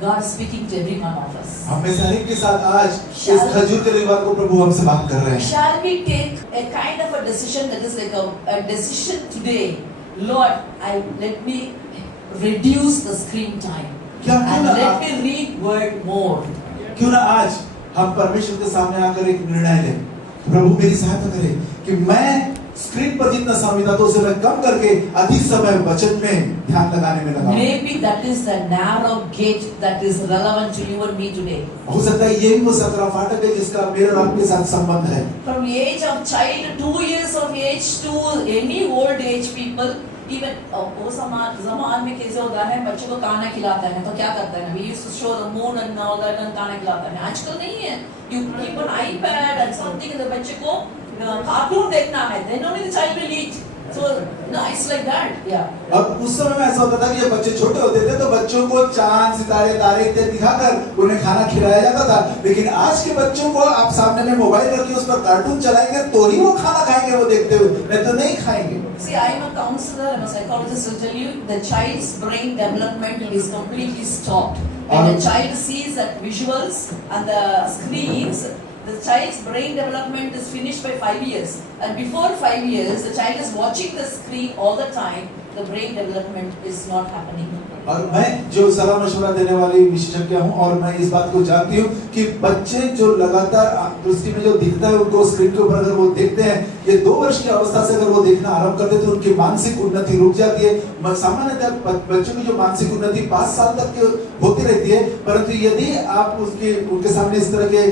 God is speaking to every one of us. हम में से हर एक के साथ आज इस खजूर के रविवार को प्रभु हमसे बात कर रहे हैं। Shall we take a kind of a decision that is like a decision today? Lord, let me reduce the screen time and let me read word more. क्यों ना आज हम परमेश्वर के सामने आकर एक निर्णय लें, प्रभु मेरी सहायता करे कि मैं स्क्रीन पर जितना समय बिताता हूं उसे मैं कम करके अधिक समय वचन में ध्यान लगाने में लगाऊं। Maybe that is the narrow gate that is relevant to you and me today. हो सकता है यही वो सकरा फाटक है जिसका मेरे और आपके साथ संबंध है। From the age of child, 2 years of age to any old age people, even वो ज़मान में कैसे होता है, बच्चों को खाना खिलाता है तो क्या करता है? We used to show the moon and all that and खाना खिलाता है। आजकल नहीं है। You keep an iPad and something and the बच्चे को कार्टून देखना है, then only the child will eat. So no, it's like that. Yeah. अब उस समय में ऐसा होता था कि जब बच्चे छोटे होते थे तो बच्चों को चांद, सितारे, तारे इत्यादि दिखाकर उन्हें खाना खिलाया जाता था, लेकिन आज के बच्चों को आप सामने में मोबाइल रखिए, उस पर कार्टून चलाएंगे तो ही वो खाना खाएंगे, वो देखते हुए, नहीं तो नहीं खाएंगे। See, I am a counselor, I am a psychologist. Will tell you the child's brain development is completely stopped. When the child sees that visuals and the screens, the child's brain development is finished by 5 years. And before 5 years, the child is watching the screen all the time. The brain development is not happening. और मैं जो सलाह मशवरा देने वाली विशेषज्ञ हूँ और मैं इस बात को जानती हूँ कि बच्चे जो लगातार दृष्टि में जो दिखता है उनको स्क्रीन के ऊपर अगर वो देखते हैं, ये 2 वर्ष की अवस्था से अगर वो देखना आरंभ करते तो उनकी मानसिक उन्नति रुक जाती है। सामान्यतः बच्चों की जो मानसिक उन्नति 5 साल तक की होती रहती है, परंतु यदि आप उनके सामने इस तरह के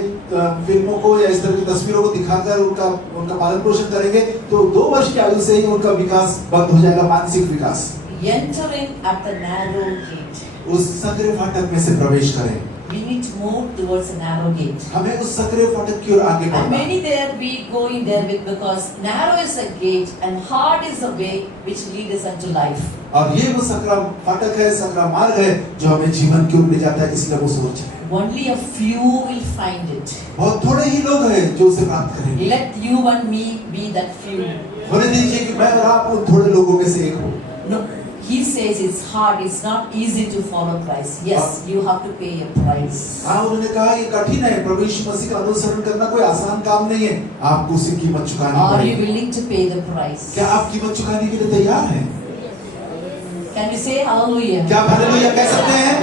फिल्मों को या इस तरह की तस्वीरों को दिखाकर उनका पालन पोषण करेंगे तो 2 वर्ष की आयु से ही उनका विकास बंद हो जाएगा, मानसिक विकास। Entering at the narrow gate. उस सकरे फाटक में से प्रवेश करें। We need to move towards a narrow gate. हमें उस सकरे फाटक की ओर आगे And बढ़ना। many there we going there with because narrow is the gate and hard is the way which leads us unto life. और ये वो सकरा फाटक है, सकरा मार्ग है जो हमें जीवन की ओर ले जाता है, इसलिए वो सोच है। Only a few will find it. बहुत थोड़े ही लोग हैं जो उसे प्राप्त करेंगे। Let you and me be that few. होने दीजिए कि मैं और आप उन थोड़े लोगों में से एक हूँ। No, he says it's hard. It's not easy to follow Christ. Yes, you have to pay a price. हाँ, उन्होंने कहा ये कठिन है, प्रभु यीशु मसीह का अनुसरण करना कोई आसान काम नहीं है, आपको उसकी कीमत चुकानी Are you पड़ेगी। willing to pay the price? क्या आप कीमत चुकाने के लिए तैयार हैं? Can we say hallelujah? क्या हालेलुया कह सकते हैं?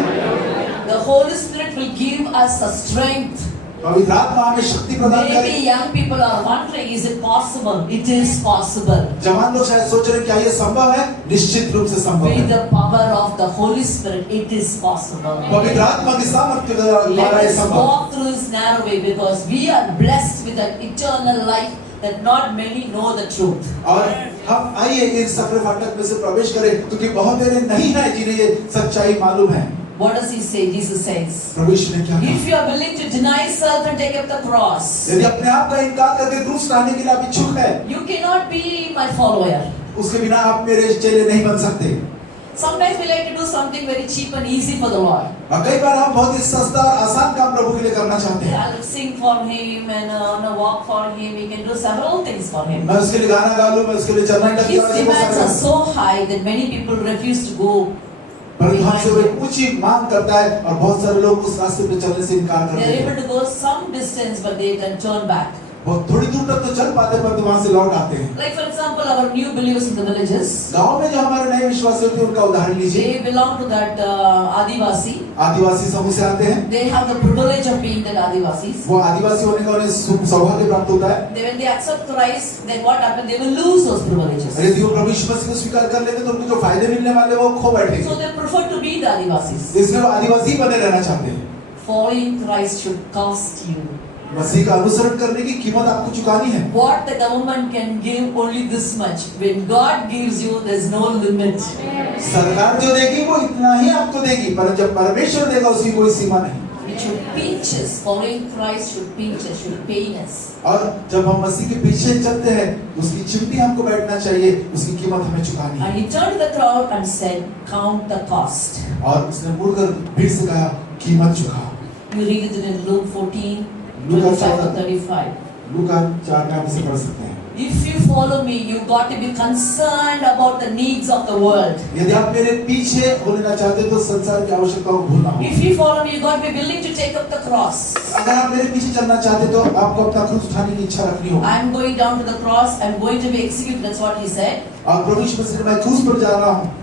The Holy Spirit will give us the strength पवित्र आत्मा हमें शक्ति प्रदान Maybe करे। young people are wondering, is it possible? It is possible. जवान लोग शायद सोच रहे हैं क्या ये संभव है? निश्चित रूप से संभव With है। the power of the Holy Spirit, it is possible. पवित्र आत्मा की सामर्थ्य के द्वारा Let ये us संभव। walk through this narrow way because we are blessed with an eternal life that not many know the truth. और हम आइए इस सकरे फाटक में से प्रवेश करें क्योंकि बहुत देर नहीं है जिन्हें ये सच्चाई मालूम है। What does he say? Jesus says, प्रभु यीशु ने क्या कहा? if you are willing to deny self and take up the cross, यदि अपने आप का इनकार करके क्रूस लाने के लिए आप इच्छुक है, you cannot be my follower. उसके बिना आप मेरे चेले नहीं बन सकते। Sometimes we like to do something very cheap and easy for the Lord. और कई बार हम बहुत ही सस्ता और आसान काम प्रभु के लिए करना चाहते हैं। I'll sing for him and walk for him. We can do several things for him. मैं उसके लिए गाना गा लूं, मैं उसके लिए चरणों But का his demands are so high that many people refuse to go. परंतु हमसे वो एक ऊंची मांग करता है और बहुत सारे लोग उस रास्ते पे चलने से इनकार They करते are able हैं। to go some distance, but they then turn back. बहुत थोड़ी दूर तक तो चल पाते हैं परंतु वहां से लौट आते हैं। Like for example, our new believers in the villages, गांव में जो हमारे नए विश्वासी होते हैं उनका उदाहरण लीजिए। they belong to that Adivasi. आदिवासी समूह से आते हैं। They have the privilege of being that Adivasis. वो आदिवासी होने का उन्हें सौभाग्य प्राप्त होता है। When they accept Christ, then what happens? They will lose those privileges. यदि वो प्रभु यीशु मसीह को स्वीकार कर लेते तो उनको जो फायदे मिलने वाले वो खो बैठेंगे। So they prefer to be the Adivasis. इसलिए वो आदिवासी बने रहना चाहते हैं। Following Christ should cost you. मसीह का अनुसरण करने की कीमत आपको चुकानी है। What the government can give only this much. When God gives you, there's no limit. सरकार जो देगी वो इतना ही आपको देगी, पर जब परमेश्वर देगा उसकी कोई सीमा नहीं। It should pinch us. Following Christ should pinch us, should pain us. और जब हम मसीह के पीछे चलते हैं उसकी चिमटी हमको बैठना चाहिए, उसकी कीमत हमें चुकानी है। And he turned to the crowd and said, count the cost. और उसने मुड़कर भीड़ से कहा कीमत चुकाओ। You read it in Luke 14, Luke 25 to 35. लूका 4 में आप इसे पढ़ सकते हैं। If you follow me, you got to be concerned about the needs of the world. यदि आप मेरे पीछे होना चाहते हैं तो संसार की आवश्यकताओं को भूलना होगा। If you follow me, you got to be willing to take up the cross. अगर आप मेरे पीछे चलना चाहते हैं तो आपको अपना क्रूस उठाने की इच्छा रखनी होगी। I'm going down to the cross. I'm going to be executed. That's what he said. और प्रभु यीशु मसीह मैं क्रूस पर जा रहा हूँ।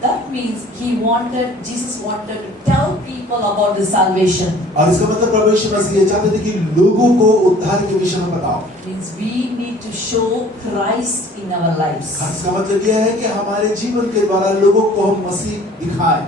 That means Jesus wanted to tell people about this salvation. और इसका मतलब प्रभु यीशु मसीह ये चाहते थे कि लोगों को उद्धार के विषय में बताओ। Means we need to show Christ in our lives. इसका मतलब यह है कि हमारे जीवन के द्वारा लोगों को हम मसीह दिखाएं।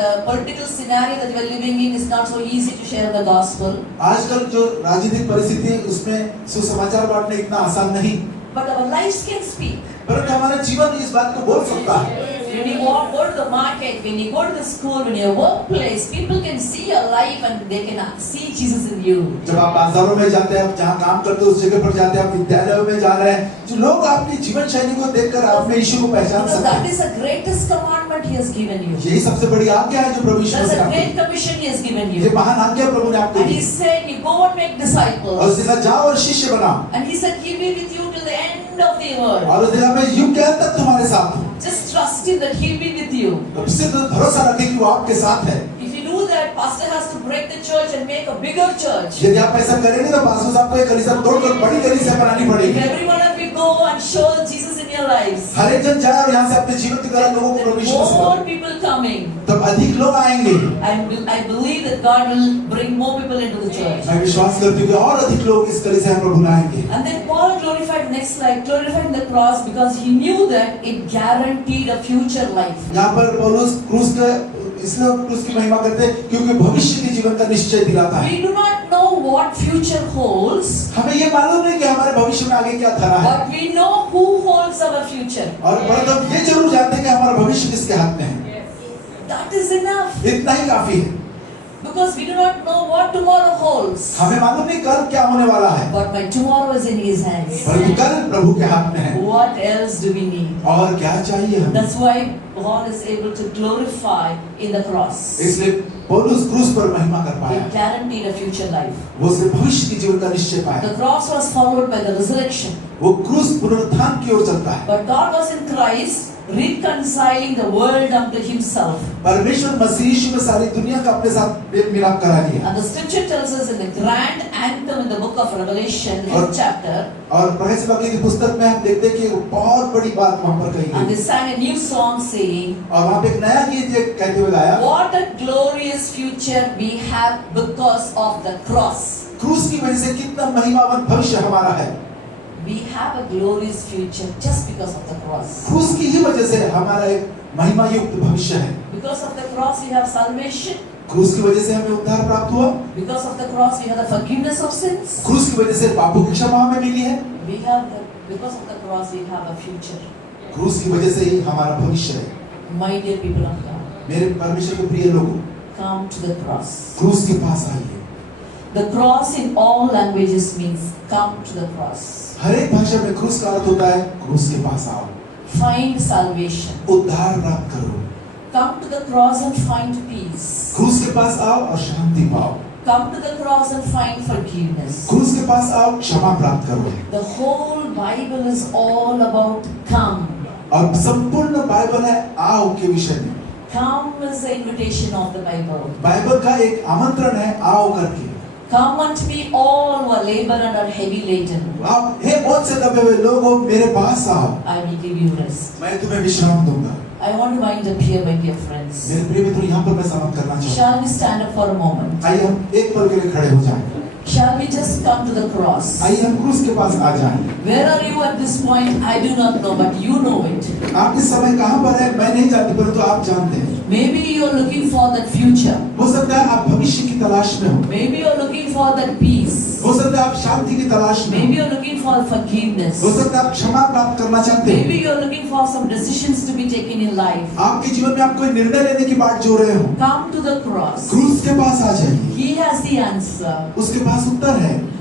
The political scenario that we are living in is not so easy to share the gospel. आजकल जो राजनीतिक परिस्थिति है उसमें सुसमाचार बांटना इतना आसान नहीं। But our lives can speak. परंतु हमारा जीवन इस बात को बोल सकता है। When you go to the market, when you go to the school, when your workplace, people can see your life and they can see Jesus in you. जब आप बाजारों में जाते हैं, आप जहाँ काम करते हैं उस जगह पर जाते हैं, आप विद्यालयों में जा रहे हैं, जो लोग आपकी जीवन शैली को देखकर आप में यीशु को पहचान Because सकते that हैं। is the greatest commandment He has given you. यही सबसे बड़ी आज्ञा है जो प्रभु यीशु That's मसीह a ने great commission He has given ये you. महान आज्ञा प्रभु ने आपको And He the. said, you go and make और disciples. उसने कहा जाओ और शिष्य बनाओ। And He said, He will be with you till the end of the earth. और उसने कहा मैं युग के अंत तक तुम्हारे साथ हूँ। Just trust Him that He will be with you. तो सिर्फ भरोसा रखें कि वो आपके साथ है। If you do that, pastor has to break the church and make a bigger church. यदि आप ऐसा करेंगे तो पास्टर साहब को एक कलीसिया तोड़कर बड़ी कलीसिया बनानी If पड़ेगी। every one of you go and show Jesus in your lives, हर एक जन जाए और यहाँ से अपने जीवन की तरह लोगों को प्रभु यीशु मसीह more people coming. तब अधिक लोग आएंगे। I believe that God will bring more people into the church. मैं विश्वास करती हूँ कि और अधिक लोग इस कलीसिया में प्रभु लाएंगे। And then Paul glorified, next slide, glorified the cross because he knew that it guaranteed a future life. यहाँ पर पौलुस क्रूस का इसलिए क्रूस की महिमा करते हैं क्योंकि भविष्य के जीवन का निश्चय दिलाता है। We do not know what future holds, हमें ये मालूम नहीं कि हमारे भविष्य में आगे क्या धरा है। but we know who holds our future. और परंतु हम ये जरूर जानते हैं कि हमारा भविष्य किसके हाथ में है। That is enough. इतना ही काफी है। Because we do not know what tomorrow holds. हमें मालूम नहीं कल क्या होने वाला है। But my tomorrow is in His hands. परंतु कल प्रभु के हाथ में है। What else do we need? और क्या चाहिए हमें? That's why Paul is able to glorify in the cross. इसलिए पौलुस क्रूस पर महिमा कर पाया। It guaranteed a future life. वो उसने भविष्य के जीवन का निश्चय पाया। The cross was followed by the resurrection. वो क्रूस पुनरुत्थान की ओर चलता है। But God was in Christ, reconciling the world unto Himself. परमेश्वर मसीह यीशु में सारी दुनिया का अपने साथ मेल मिलाप करा लिया। And the scripture tells us in the grand anthem in the book of Revelation, और- 5th chapter, और प्रकाशित वाक्य की पुस्तक में हम देखते हैं कि एक बहुत बड़ी बात वहां पर कही and गई they sang a new song saying, और वहां पे एक नया गीत ये कहते हुए गाया, what a glorious future we have because of the cross. क्रूस की वजह से कितना महिमावान भविष्य हमारा है। We have a glorious future just because of the cross. क्रूस की ही वजह से हमारा एक महिमा युक्त भविष्य है। Because of the cross we have salvation. क्रूस की वजह से हमें उद्धार प्राप्त हुआ। Because of the cross we have the forgiveness of sins. क्रूस की वजह से पापों की क्षमा हमें मिली है। Because of the cross we have a future. क्रूस की वजह से ही हमारा भविष्य है। My dear people of God, मेरे परमेश्वर के प्रिय लोगों, come to the cross. क्रूस के पास आइए। The cross in all languages means come to the cross. हर एक भाषा में क्रूस का अर्थ होता है क्रूस के पास आओ, Find salvation. उद्धार प्राप्त करो। Come to the cross and find peace. क्रूस के पास आओ और शांति पाओ। Come to the cross and find forgiveness. क्रूस के पास आओ, क्षमा प्राप्त करो। The whole Bible is all about come. और संपूर्ण बाइबल है आओ के विषय में। Come is the invitation of the Bible. Bible का एक आमंत्रण है आओ करके। Come unto me all who are labor and are heavy laden. आप हे बोझ से दबे हुए लोगों मेरे पास आओ, I will give you rest. मैं तुम्हें विश्राम दूंगा। I want to wind up here, my dear friends. मेरे प्रिय मित्रों, यहाँ पर मैं समाप्त करना चाहता हूँ। Shall we stand up for a moment? आइए हम एक पल के लिए खड़े हो जाएं। Shall we just come to the cross? आइए हम क्रूस के पास आ जाएं। Where are you at this point? I do not know, but you know it. आप इस समय कहाँ पर हैं मैं नहीं जानती, परंतु आप जानते हैं। Maybe you're looking for that future. हो सकता है आप भविष्य की तलाश में हो, Maybe you're looking for that peace. हो सकता है आप शांति की तलाश में Maybe हो, you're looking for forgiveness. हो सकता है आप क्षमा प्राप्त करना चाहते हैं। Maybe you're looking for some decisions to be taken in life. आपके जीवन में आप कोई निर्णय लेने की बात जो रहे हो, Come to the cross. क्रूस के पास आ जाइए। He has the answer. उसके पास उत्तर है।